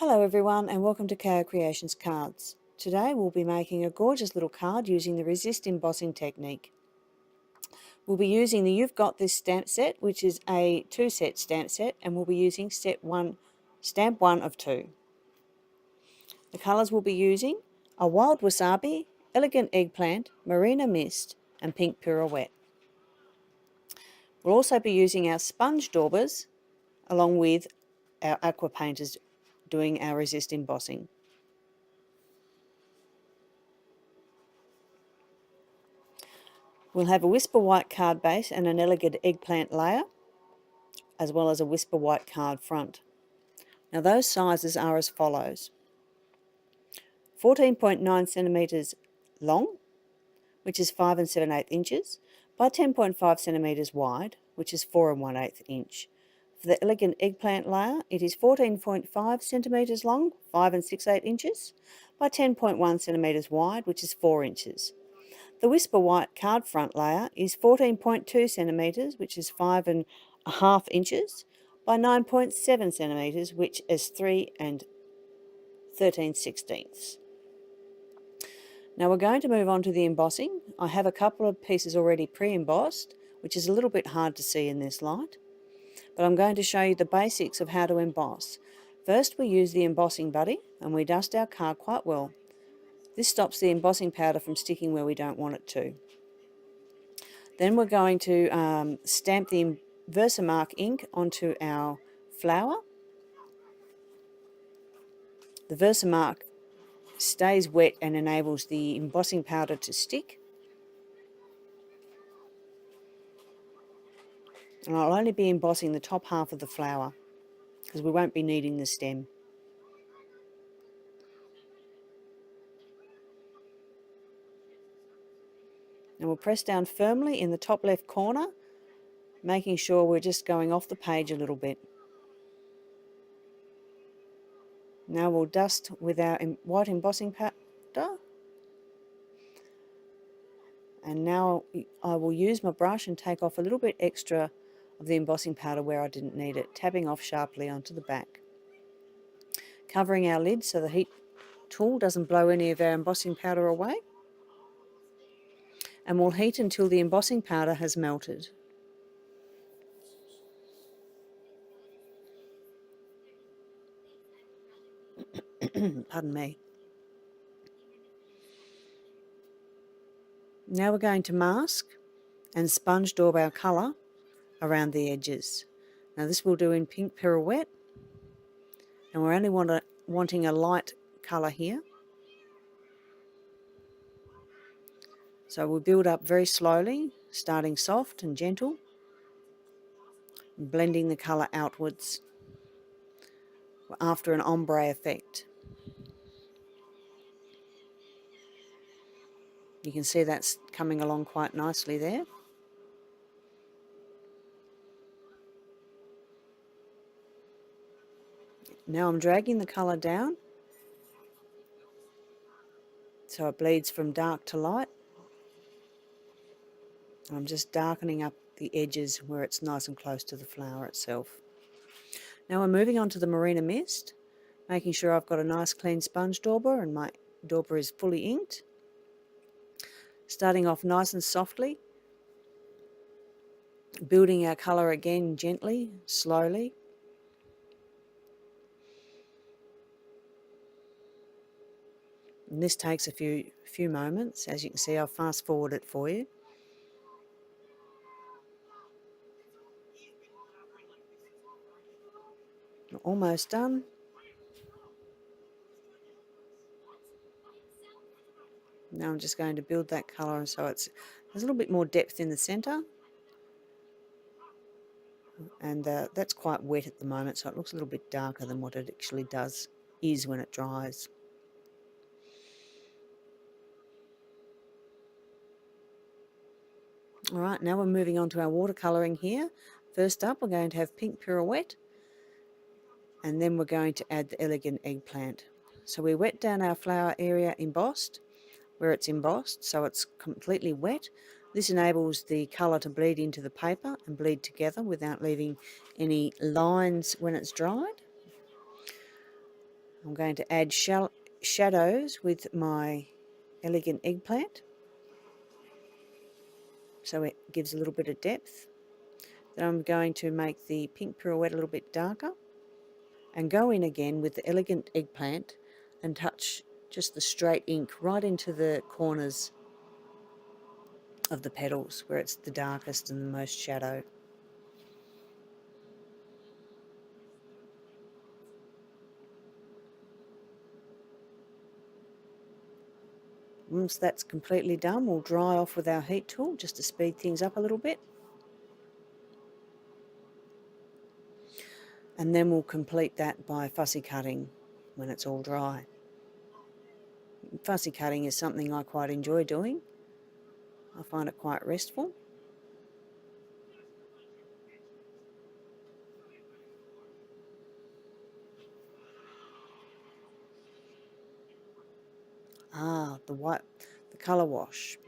Hello everyone and welcome to KOCreationsCards. Today we'll be making a gorgeous little card using the resist embossing technique. We'll be using the You've Got This stamp set, which is a 2-set stamp set, and we'll be using stamp 1 of 2. The colours we'll be using are Wild Wasabi, Elegant Eggplant, Marina Mist and Pink Pirouette. We'll also be using our sponge daubers along with our aqua painters doing our resist embossing. We'll have a Whisper White card base and an elegant eggplant layer, as well as a Whisper White card front. Now those sizes are as follows: 14.9 centimetres long, which is 5 7/8 inches, by 10.5 centimetres wide, which is 4 1/8 inch. For the elegant eggplant layer, it is 14.5 centimetres long, 5 6/8 inches, by 10.1 centimetres wide, which is 4 inches. The Whisper White card front layer is 14.2 centimetres, which is 5 1/2 inches, by 9.7 centimetres, which is 3 13/16. Now we're going to move on to the embossing. I have a couple of pieces already pre-embossed, which is a little bit hard to see in this light, but I'm going to show you the basics of how to emboss. First, we use the embossing buddy and we dust our card quite well. This stops the embossing powder from sticking where we don't want it to. Then we're going to stamp the Versamark ink onto our flower. The Versamark stays wet and enables the embossing powder to stick. And I'll only be embossing the top half of the flower because we won't be needing the stem. And we'll press down firmly in the top left corner, making sure we're just going off the page a little bit. Now we'll dust with our white embossing powder. And now I will use my brush and take off a little bit extra of the embossing powder where I didn't need it, tapping off sharply onto the back. Covering our lid so the heat tool doesn't blow any of our embossing powder away. And we'll heat until the embossing powder has melted. Pardon me. Now we're going to mask and sponge daub our colour around the edges. Now this we'll do in Pink Pirouette, and we're only wanting a light colour here. So we'll build up very slowly, starting soft and gentle, blending the colour outwards after an ombre effect. You can see that's coming along quite nicely there. Now I'm dragging the colour down so it bleeds from dark to light. And I'm just darkening up the edges where it's nice and close to the flower itself. Now we're moving on to the Marina Mist, making sure I've got a nice clean sponge dauber and my dauber is fully inked. Starting off nice and softly, building our colour again gently, slowly. And this takes a few moments. As you can see, I'll fast forward it for you. Almost done. Now I'm just going to build that colour so there's a little bit more depth in the centre. And that's quite wet at the moment, so it looks a little bit darker than what it actually is when it dries. Alright, now we're moving on to our watercolouring here. First up, we're going to have Pink Pirouette, and then we're going to add the Elegant Eggplant. So we wet down our flower area embossed, where it's embossed, so it's completely wet. This enables the colour to bleed into the paper and bleed together without leaving any lines when it's dried. I'm going to add shadows with my elegant eggplant, so it gives a little bit of depth. Then I'm going to make the pink pirouette a little bit darker and go in again with the elegant eggplant and touch just the straight ink right into the corners of the petals where it's the darkest and the most shadow. Once that's completely done, we'll dry off with our heat tool just to speed things up a little bit. And then we'll complete that by fussy cutting when it's all dry. Fussy cutting is something I quite enjoy doing. I find it quite restful. The colour wash.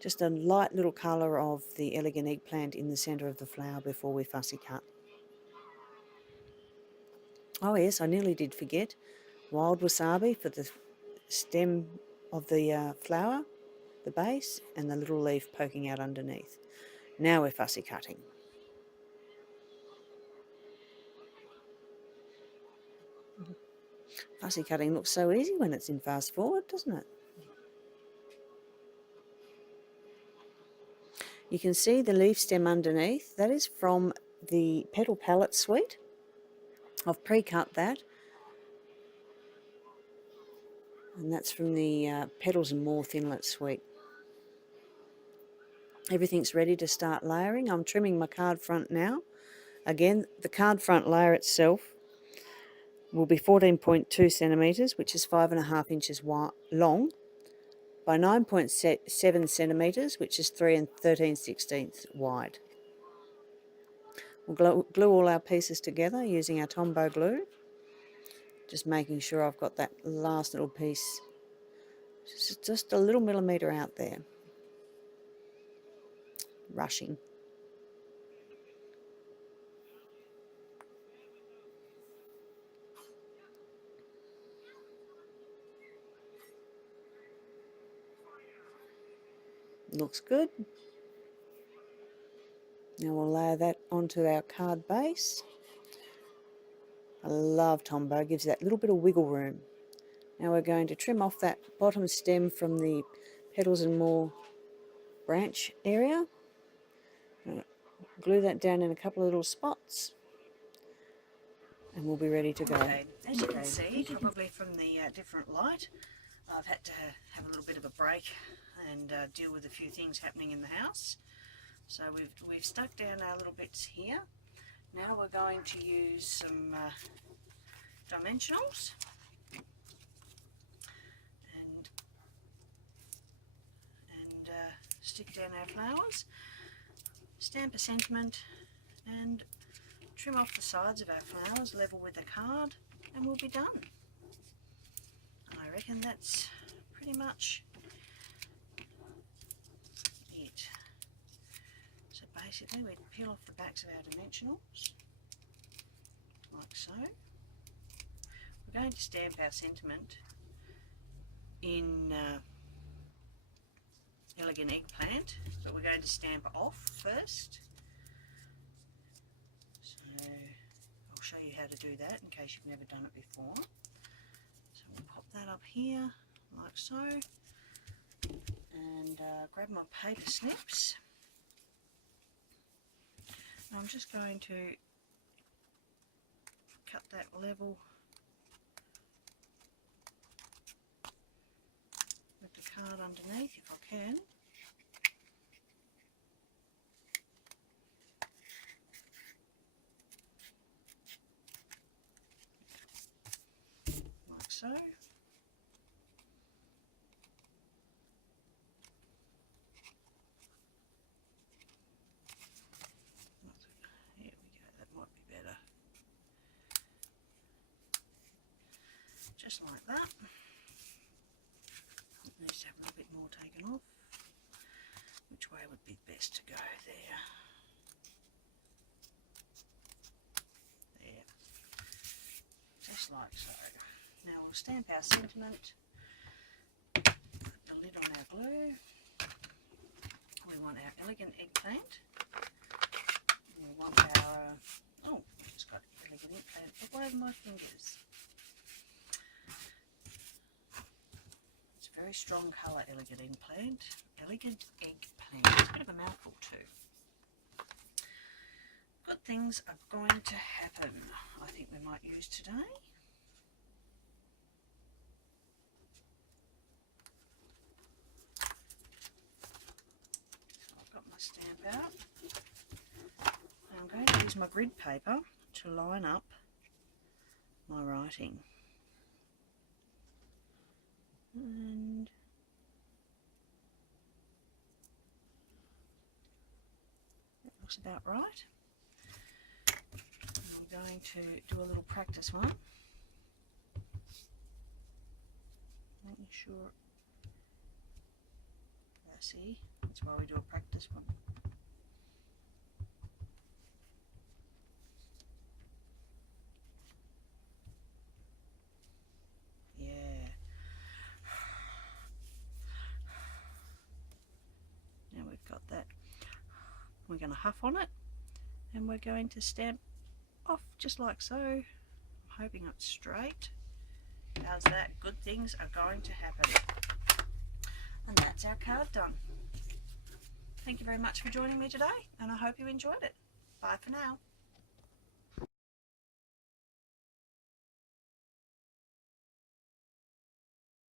Just a light little colour of the elegant eggplant in the centre of the flower before we fussy cut. Oh yes, I nearly did forget. Wild wasabi for the stem of the flower, the base, and the little leaf poking out underneath. Now we're fussy cutting. Fussy cutting looks so easy when it's in fast forward, doesn't it? You can see the leaf stem underneath. That is from the Petal Palette suite. I've pre-cut that. And that's from the Petals and More Thinlet suite. Everything's ready to start layering. I'm trimming my card front now. Again, the card front layer itself will be 14.2 centimetres, which is 5.5 inches long, by 9.7 centimetres, which is 3 13/16 wide. We'll glue all our pieces together using our Tombow glue, just making sure I've got that last little piece just a little millimetre out there. Rushing. Looks good. Now we'll layer that onto our card base. I love Tombow, gives that little bit of wiggle room. Now we're going to trim off that bottom stem from the Petals and More branch area. Glue that down in a couple of little spots and we'll be ready to go. Okay. As you can see, probably from the different light, I've had to have a little bit of a break and deal with a few things happening in the house. So we've stuck down our little bits here. Now we're going to use some dimensionals and stick down our flowers, stamp a sentiment and trim off the sides of our flowers level with the card and we'll be done. I reckon that's pretty much it. So basically we peel off the backs of our dimensionals like so. We're going to stamp our sentiment in elegant eggplant, but we're going to stamp off first. So I'll show you how to do that in case you've never done it before. So we'll pop that up here like so and grab my paper snips. I'm just going to cut that level with the card underneath if I can. Like so. Here we go, that might be better. Just like that. It needs to have a little bit more taken off. Which way would be best to go? There. There. Just like so. Now we'll stamp our sentiment, put the lid on our glue. We want our elegant eggplant. We want our, oh, it's got elegant eggplant all over my fingers. It's a very strong colour, elegant eggplant. Elegant eggplant. It's a bit of a mouthful too. Good things are going to happen, I think we might use today. So I've got my stamp out. I'm going to use my grid paper to line up my writing. And that looks about right. And I'm going to do a little practice one. Making sure, see, that's why we do a practice one. Yeah. Now we've got that. We're going to huff on it and we're going to stamp off just like so. I'm hoping it's straight. How's that? Good things are going to happen. And that's our card done. Thank you very much for joining me today, and I hope you enjoyed it. Bye for now.